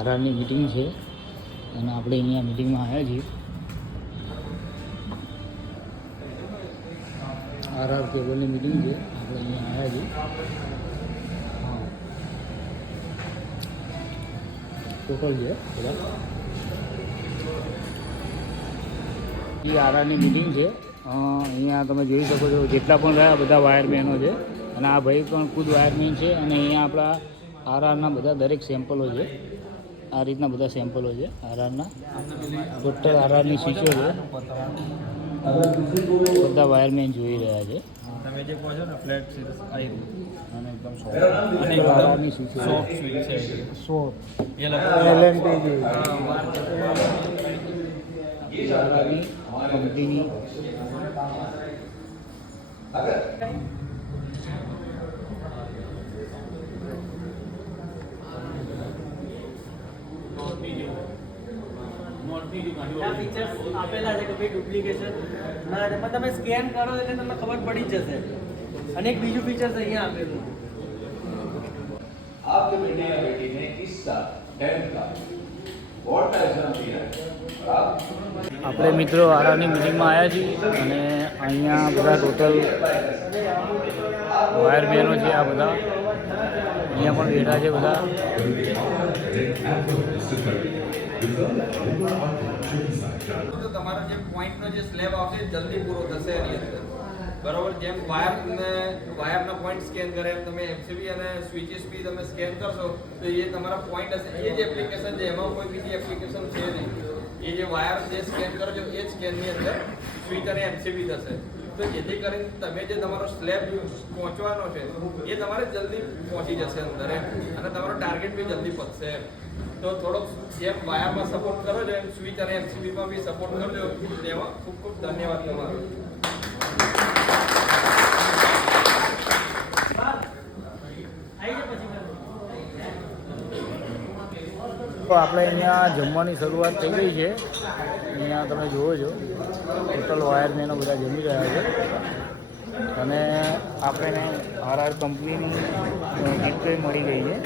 આરઆરની meeting છે અને આપણે અહીંયા મિટિંગમાં આવ્યા છીએ. આરઆર કેબલની મિટિંગ છે, આપણે અહીંયા આવ્યા છીએ. ટોટલ છે બધા. એ આરઆરની મિટિંગ છે. અહીંયા તમે જોઈ શકો છો જેટલા પણ રહ્યા બધા વાયરમેનો છે અને આ ભાઈ પણ ખુદ વાયરમેન છે. અને અહીંયા આપણા આરઆરના બધા દરેક સેમ્પલો છે. આ રીતના બધા સેમ્પલો છે આરઆરના. ટોટલ આરઆરની સ્વિચો છે, બધા વાયરમેન જોઈ રહ્યા છે. તમે જે કહો છો ને ફ્લેટ છે આવી અને એકદમ આરઆરની સ્વિચો સોફ્ટ સ્વીચ છે. સોફ્ટ એ લોકો આરઆરની કંપનીની ફીચર્સ આપેલા છે કે ભાઈ ડુપ્લિકેશન ના, એમાં તમે સ્કેન કરો એટલે તમને ખબર પડી જ જશે. અને એક બીજું ફીચર્સ અહીંયા આપેલું आपके बेटे या बेटी ने इस साल 10th का बोर्ड का एग्जाम दिया है और आप આપણે મિત્રો આરઆરની મિટિંગમાં આવ્યા છીએ અને અહીંયા બધા ટોટલ વાયરમેનો છે. આ બધા અહીંયા પણ બેઠા છે બધા. તો તમારો જે પોઈન્ટનો જે સ્લેબ આવશે જલ્દી પૂરો થશે એની અંદર. બરોબર, જેમ વાયરના પોઈન્ટ સ્કેન કરે એમ તમે એમસીબી અને સ્વિચીસ બી તમે સ્કેન કરશો તો એ તમારા પોઈન્ટ હશે. એ જ એપ્લિકેશન છે, એમાં કોઈ બીજી એપ્લિકેશન છે નહીં. એ જે વાયર જે સ્કેન કરો છો એ જ સ્કેનની અંદર સ્વિચ અને એમસીબી થશે. તો જેથી કરીને તમે જે તમારો સ્લેબ પહોંચવાનો છે એ તમારે જલ્દી પહોંચી જશે અંદર એમ, અને તમારો ટાર્ગેટ બી જલ્દી પતશે એમ. તો થોડોક જેમ વાયરમાં સપોર્ટ કરો છો એમ સ્વિચ અને એમસીબીમાં બી સપોર્ટ કરજો. તેમાં ખૂબ ખૂબ ધન્યવાદ તમારો. તો આપણે અહીંયા જમવાની શરૂઆત થઈ ગઈ છે. અહીંયા તમે જુઓ છો ટોટલ વાયરમેનો બધા જમી રહ્યા છે અને આપણને આરઆર કંપનીની ગિફ્ટ મળી ગઈ છે.